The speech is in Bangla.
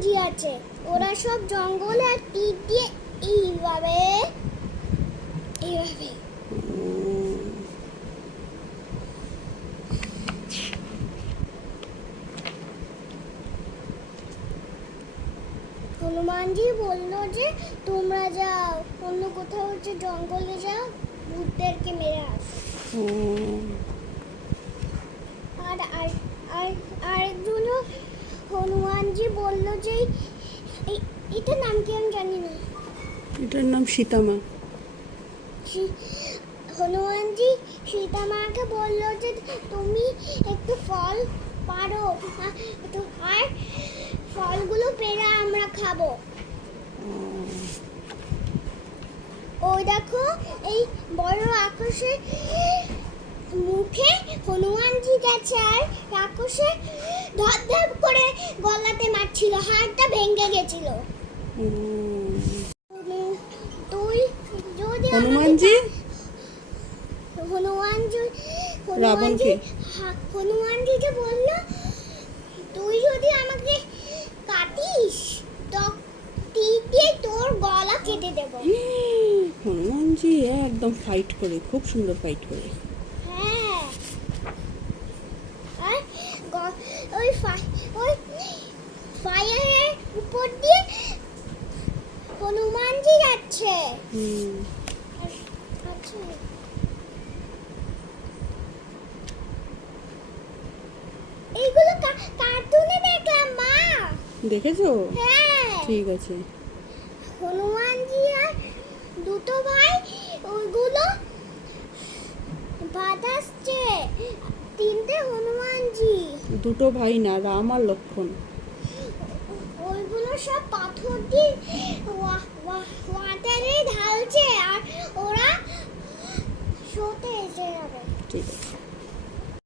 হনুমানজি আছে, ওরা সব জঙ্গলে আর তীর দিয়ে এইভাবে এইভাবে হনুমানজি বলল যে তোমরা যাও অন্য কোথাও হচ্ছে জঙ্গলে যাও, ভূতদেরকে মেরে আসো। আর আর আর আরেকজন হনুমানজি বলল যে এটার নাম কি আমি জানি না, এটার নাম সীতামা। হনুমানজি সীতামাকে বলল যে তুমি একটু ফল পারো আর ফলগুলো পেড়ে আমরা খাবো। ওই দেখো এই বড় রাক্ষসের মুখে হনুমানজি গেছে আর রাক্ষসে ধপ করে গলাতে মারছিল, হাড়টা ভেঙে গেছিল। তুই যদি হনুমানজি রাবণকে হনুমানজিকে বলল তুই যদি আমাকে কাটিস তো তীর দিয়ে তোর গলা কেটে দেব। হনুমানজি একদম ফাইট করে, খুব সুন্দর ফাইট করে। হ্যাঁ, আর ওই ফায়ারের উপর দিয়ে হনুমানজি যাচ্ছে। আচ্ছা, এইগুলো কার্টুনে দেখলাম মা। দেখেছো? হ্যাঁ, ঠিক আছে। হনুমানজি আর দুটো ভাই ওইগুলো বাঁধাচ্ছে, তিনটে হনুমানজি। দুটো ভাই না, রাম আর লক্ষণ। ওইগুলো সব পাথর দিয়ে ওয়াটারে ঢালছে আর ওরা শোতে এসে যাবে। ঠিক আছে।